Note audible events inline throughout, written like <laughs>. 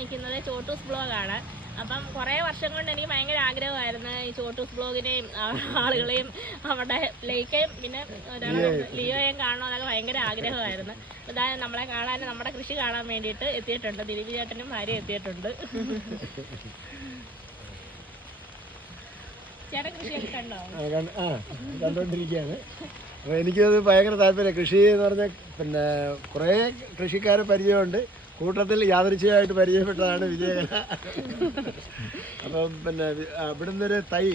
നിൽക്കുന്നത് ചോട്ടൂസ് ബ്ലോഗാണ്. അപ്പം കുറേ വർഷം കൊണ്ട് എനിക്ക് ഭയങ്കര ആഗ്രഹമായിരുന്നു ഈ ചോട്ടൂസ് ബ്ലോഗിനെയും ആളുകളെയും അവരുടെ ലേക്കയും പിന്നെ ലിയോയെയും കാണണോ എന്നൊക്കെ ഭയങ്കര ആഗ്രഹമായിരുന്നു. അതായത് ഇതാ നമ്മളെ കാണാൻ നമ്മുടെ കൃഷി കാണാൻ വേണ്ടിയിട്ട് എത്തിയിട്ടുണ്ട്. ദിലീപ് ചേട്ടനും ഭാര്യ എത്തിയിട്ടുണ്ട്. ചേട്ടൻ കൃഷിയൊക്കെ കണ്ടോ? ആ, കണ്ടുകൊണ്ടിരിക്കുകയാണ് അപ്പോൾ എനിക്കത് ഭയങ്കര താല്പര്യം കൃഷി എന്ന് പറഞ്ഞാൽ പിന്നെ കുറേ കൃഷിക്കാരെ പരിചയമുണ്ട്. കൂട്ടത്തിൽ യാദൃച്ഛികമായിട്ട് പരിചയപ്പെട്ടതാണ് വിജയകല. അപ്പം പിന്നെ അവിടുന്ന് ഒരു തൈ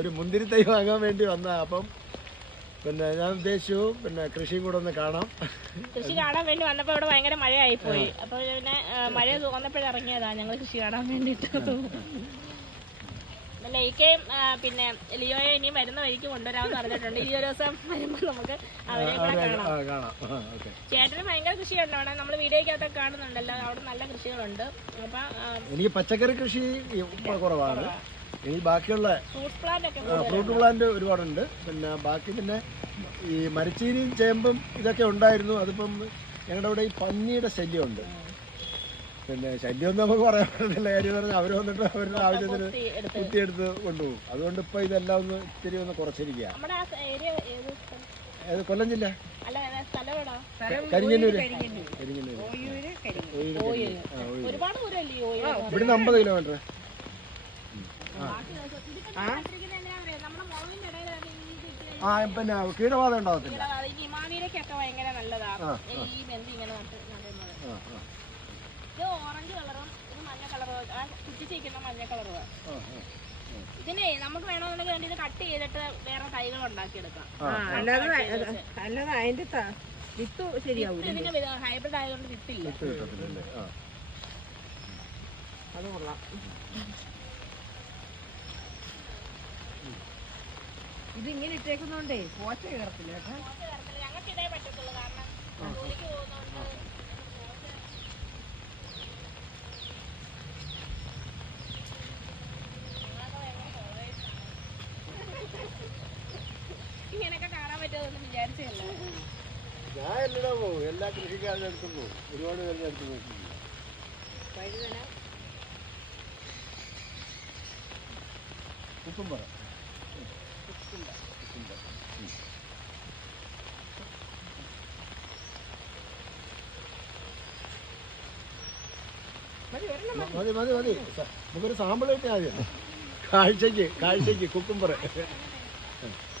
ഒരു മുന്തിരി തൈ വാങ്ങാൻ വേണ്ടി വന്ന അപ്പം പിന്നെ ഞാൻ ഉദ്ദേശിച്ചു പിന്നെ കൃഷിയും കൂടെ ഒന്ന് കാണാം. കൃഷി കാണാൻ വേണ്ടി വന്നപ്പോൾ ഇവിടെ ഭയങ്കര മഴയായി പോയി. അപ്പോൾ പിന്നെ മഴ തോന്നപ്പോഴേ ഇറങ്ങിയതാ ഞങ്ങൾ കൃഷി കാണാൻ വേണ്ടിയിട്ട് ലേക്കയും ആ, പിന്നെ ലിയോയെ ഇനിയും വരുന്ന വഴിക്ക് കൊണ്ടുവരാമെന്ന് പറഞ്ഞിട്ടുണ്ട്. ഈ ഒരു ദിവസം വരുമ്പോൾ നമുക്ക് അവരെ കൂടെ കാണാം. ചേട്ടന് ഭയങ്കര കൃഷിയുണ്ട് അവിടെ. നമ്മൾ വീഡിയോയ്ക്കകത്തൊക്കെ കാണുന്നുണ്ടല്ലോ അവിടെ നല്ല കൃഷികളുണ്ട്. അപ്പൊ എനിക്ക് പച്ചക്കറി കൃഷി കുറവാണ്. ഈ ബാക്കിയുള്ള ഫ്രൂട്ട് പ്ലാന്റ് ഒരുപാടുണ്ട്. പിന്നെ ബാക്കി പിന്നെ ഈ മരച്ചീനിയും ചേമ്പും ഇതൊക്കെ ഉണ്ടായിരുന്നു. അതിപ്പം ഞങ്ങളുടെ ഇവിടെ ഈ പന്നിയുടെ ശല്യമുണ്ട്. പിന്നെ ശല്യം ഒന്നും നമുക്ക് പറയാൻ പറ്റത്തില്ല. കാര്യം പറഞ്ഞാൽ അവർ വന്നിട്ട് അവരുടെ ആവശ്യത്തിന് കുത്തിയെടുത്ത് കൊണ്ടുപോകും. അതുകൊണ്ട് ഇപ്പൊ ഇതെല്ലാം ഒന്ന് ഇത്തിരി ഒന്ന് കുറച്ചിരിക്കുക നമ്മുടെ ആ ഏരിയ ഏത്? കൊല്ലം ജില്ല? കരിങ്ങന്നൂര്. കരിങ്ങന്നൂര് ഇവിടുന്ന് അമ്പത് കിലോമീറ്റർ. ആ. പിന്നെ കീടബാധ ഉണ്ടാവത്തില്ല. ഭയങ്കര നല്ലതാണ് ആ, ഈ ബന്ധി ഇങ്ങനെ നട്ട് നടുന്നത് ആ ആ ഇത് ഓറഞ്ച് കളറും ഇത് മഞ്ഞ കളറും ആ കുറ്റിച്ചിരിക്കുന്ന മഞ്ഞ കളറും ഇതിനെ നമുക്ക് വേണമെന്നുണ്ടെങ്കിൽ വേണ്ടി ഇത് കട്ട് ചെയ്തിട്ട് വേറെ തൈകൾ ഉണ്ടാക്കിയെടുക്കാം. അല്ലാതെ അല്ലാതെ അതിന്റെ വിത്ത് ശരിയാവൂല. ഇതിന് ഹൈബ്രിഡ് ആയതുകൊണ്ട് വിത്തില്ല. അത് കൊള്ളാം. ഇത് ഇങ്ങനെ ഇട്ടേക്കുന്നോണ്ടേ പോച്ച കയറത്തില്ല കേട്ടോ. ഞങ്ങൾക്ക് പറ്റത്തുള്ളൂ. കാരണം ജോലിക്ക് പോകുന്നതുകൊണ്ട് പോകും എല്ലാ കൃഷിക്കാരുടെ അടുത്തും പോകും ഒരുപാട് പേരുടെ അടുത്ത് ഉപ്പും പറ. മതി മതി. മതി മതി നമുക്കൊരു സാമ്പിൾ കിട്ടിയാൽ ആദ്യം കാഴ്ചക്ക് കാഴ്ചക്ക് കുക്കുംബർ ഉപയോഗിക്കാം നിങ്ങൾക്ക് ഉപയോഗിക്കാം അവിടെ കുക്കുമ്പറൊക്കെ പിടിക്കാൻ തുടങ്ങിയിട്ടേ ഉള്ളു ആ ആ ആ ഈ ഇടയ്ക്കൊക്കെ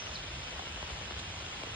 ഈച്ച കുത്തി നിർത്തിയേക്കുന്നുണ്ടോ ആ ആ ആ ഇപ്പൊ ഈച്ച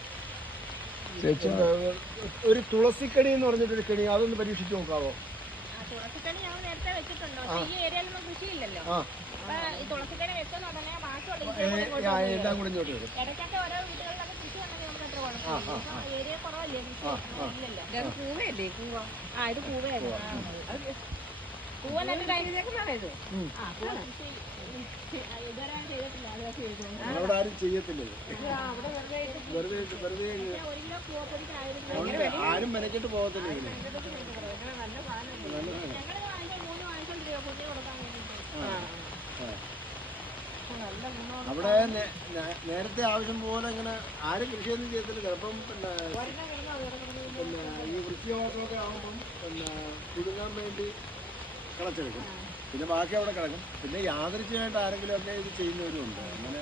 ഒരു തുളസിക്കണി എന്ന് പറഞ്ഞിട്ടൊരു കെണി അതൊന്ന് പരീക്ഷിച്ചു നോക്കാവോ? ആ തുളസിക്കണി ഞങ്ങൾ നേരത്തെ വെച്ചിട്ടുണ്ട്? ഈ ഏരിയയിലൊന്നും കൃഷിയില്ലല്ലോ. തുളസിക്കണി വെച്ചെന്ന് ബാക്കിയുള്ള. എല്ലാം കൂടി ഇങ്ങോട്ട് വരും. ഇടയ്ക്കൊക്കെ ഓരോ വീടുകളിലൊക്കെ കൃഷി ഉണ്ടെങ്കിൽ നമുക്ക് അത്ര കുഴപ്പമില്ല ഏരിയ കുറവല്ലേ കൃഷി ഇല്ലല്ലോ. ഇത് പൂവയല്ലേ പൂവ? ആ ഇത് പൂവയായിരുന്നു അത് പൂവല്ലാണ്ട് കഴിഞ്ഞേക്കുന്നതാണോ ഇത്? ആ പൂവ കൃഷി ആ, ഇതുവരെ ആരും ചെയ്തിട്ടില്ല. ആളുകളൊക്കെ ചെയ്തു അവിടെ ആരും ചെയ്യത്തില്ല ആ, അവിടെ വെറുതെ വെറുതെ വെറുതെ ആരും മെനക്കെട്ട് പോകത്തില്ല അവിടെ നേരത്തെ ആവശ്യം പോലെ ഇങ്ങനെ ആരും കൃഷിയൊന്നും ചെയ്യത്തില്ല. ചിലപ്പം പിന്നെ പിന്നെ ഈ വൃത്തിയോട്ടമൊക്കെ ആകുമ്പം പിന്നെ കുടുങ്ങാൻ വേണ്ടി കളച്ചെടുക്കും. പിന്നെ ബാക്കി അവിടെ കിടക്കും. പിന്നെ യാദൃശ്യമായിട്ട് ആരെങ്കിലും ഒക്കെ ഇത് ചെയ്യുന്നവരും ഉണ്ട് അങ്ങനെ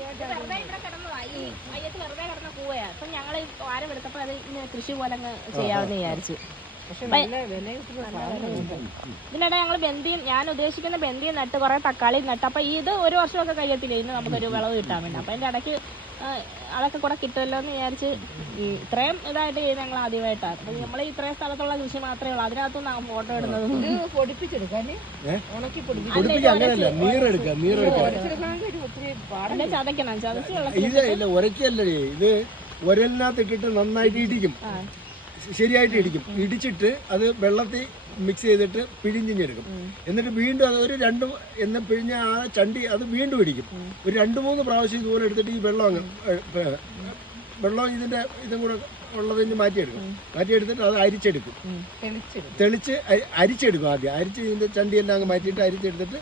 വെറുതെ ഇവിടെ കിടന്നതാ ഈ അയ്യത്ത് വെറുതെ കിടന്ന പൂവയാ അപ്പൊ ഞങ്ങൾ വാരം എടുത്തപ്പോ അത് ഇങ്ങനെ കൃഷി പോലെ അങ്ങ് ചെയ്യാമെന്ന് വിചാരിച്ചു. ഇതിനിടെ ഞങ്ങൾ ബന്ധിയും ഞാൻ ഉദ്ദേശിക്കുന്ന ബന്ധിയും നട്ട് കുറെ തക്കാളി നട്ട്. അപ്പൊ ഇത് ഒരു വർഷമൊക്കെ കഴിയത്തില്ല? ഇന്ന് നമുക്കൊരു വിളവ് കിട്ടാൻ വേണ്ടി. അപ്പൊ അതിന്റെ ഇടയ്ക്ക് അതൊക്കെ കൂടെ കിട്ടുമല്ലോ എന്ന് വിചാരിച്ച് ഇത്രയും ഇതായിട്ട് ചെയ്ത് ഞങ്ങൾ ആദ്യമായിട്ടാണ്. അപ്പൊ നമ്മൾ ഇത്രയും സ്ഥലത്തുള്ള കൃഷി മാത്രമേ ഉള്ളൂ. അതിനകത്തുനിന്ന് ഫോട്ടോ ഇടുന്നത്. ചതയ്ക്കണം. ചതച്ച് വെള്ളം ഇത് ഉരലിനകത്ത് ഇട്ടിട്ട് നന്നായിട്ട് ഇടിക്കും. ശരിയായിട്ട് ഇടിക്കും. ഇടിച്ചിട്ട് അത് വെള്ളത്തിൽ മിക്സ് ചെയ്തിട്ട് പിഴിഞ്ഞിഞ്ഞെടുക്കും എന്നിട്ട് വീണ്ടും അത് ഒരു രണ്ട് എന്ന പിഴിഞ്ഞ ആ ചണ്ടി അത് വീണ്ടും ഇടിക്കും. ഒരു രണ്ട് മൂന്ന് പ്രാവശ്യം ഇതുപോലെ എടുത്തിട്ട് ഈ വെള്ളം അങ്ങ് വെള്ളം ഇതിന്റെ ഇതും കൂടെ ഉള്ളതിന് മാറ്റിയെടുക്കും. മാറ്റിയെടുത്തിട്ട് അത് അരിച്ചെടുക്കും. തെളിച്ച് അരി- അരിച്ചെടുക്കും ആദ്യം. അരിച്ച് ഇതിന്റെ ചണ്ടിയെല്ലാം അങ്ങ് മാറ്റിയിട്ട് അരിച്ചെടുത്തിട്ട്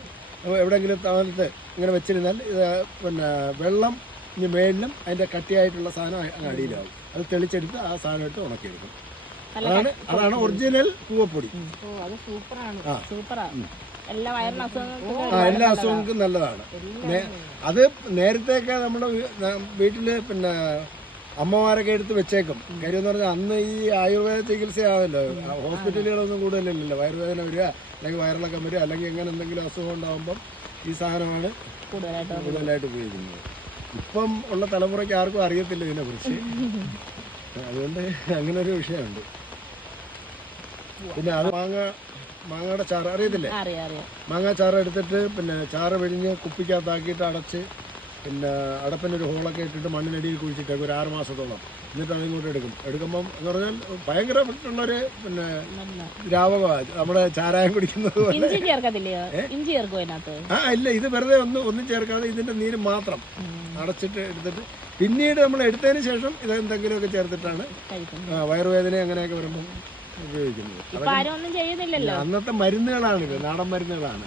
എവിടെങ്കിലും താമസത്ത് ഇങ്ങനെ വെച്ചിരുന്നാൽ പിന്നെ വെള്ളം ഇനി മേളിലും അതിന്റെ കട്ടിയായിട്ടുള്ള സാധനം അടിയിലാവും. അത് തെളിച്ചെടുത്ത് ആ സാധനം ഇട്ട് ഉണക്കിയെടുക്കും. അതാണ് അതാണ് ഒറിജിനൽ പൂവപ്പൊടി. ഓ അത് സൂപ്പറാണ്. സൂപ്പറാണ് എല്ലാ വയറിന് അസുഖങ്ങൾക്കും ആ എല്ലാ അസുഖങ്ങൾക്കും നല്ലതാണ്. നേ- അത് നേരത്തെയൊക്കെ നമ്മുടെ വീട്ടിൽ പിന്നെ അമ്മമാരൊക്കെ എടുത്ത് വെച്ചേക്കും. കാര്യം എന്ന് പറഞ്ഞാൽ അന്ന് ഈ ആയുർവേദ ചികിത്സയാണല്ലോ. ഹോസ്പിറ്റലുകളൊന്നും കൂടുതലല്ലല്ലോ. വയറുവേദന വരിക അല്ലെങ്കിൽ വയറിളക്കം വരിക അല്ലെങ്കിൽ എങ്ങനെ എന്തെങ്കിലും അസുഖം ഉണ്ടാകുമ്പം ഈ സാധനമാണ് കൂടുതലായിട്ട് കൂടുതലായിട്ട് ഉപയോഗിക്കുന്നത്. ഇപ്പം ഉള്ള തലമുറയ്ക്ക് ആർക്കും അറിയത്തില്ല ഇതിനെ കുറിച്ച് <laughs> അതുകൊണ്ട് അങ്ങനെ ഒരു വിഷയമുണ്ട്. പിന്നെ അത് മാങ്ങ മാങ്ങയുടെ ചാറ് അറിയത്തില്ലേ? മാങ്ങ ചാറ് എടുത്തിട്ട് പിന്നെ ചാറ് പിഴിഞ്ഞ് കുപ്പിക്കകത്താക്കിയിട്ട് അടച്ച് പിന്നെ അടപ്പിനൊരു ഹോളൊക്കെ ഇട്ടിട്ട് മണ്ണിനടിയിൽ കുഴിച്ചിട്ടേക്കും ഒരു ആറ് മാസത്തോളം. എന്നിട്ട് അതിങ്ങോട്ട് എടുക്കും. എടുക്കുമ്പം എന്ന് പറഞ്ഞാൽ ഭയങ്കര ഉള്ളൊരു പിന്നെ ദ്രാവകമാണ്. നമ്മുടെ ചാരായം കുടിക്കുന്നത് ഇഞ്ചി ചേർക്കത്തില്ലയോ ഇഞ്ചി ചേർക്കും അതിനകത്ത് ആ ഇല്ല. ഇത് വെറുതെ ഒന്ന് ഒന്നും ചേർക്കാതെ ഇതിന്റെ നീര് മാത്രം അടച്ചിട്ട് എടുത്തിട്ട് പിന്നീട് നമ്മൾ എടുത്തതിന് ശേഷം ഇത് എന്തെങ്കിലുമൊക്കെ ചേർത്തിട്ടാണ് വയറുവേദന അങ്ങനെയൊക്കെ വരുമ്പം ഉപയോഗിക്കുന്നത്. അന്നത്തെ മരുന്നുകളാണിത്. നാടൻ മരുന്നുകളാണ്.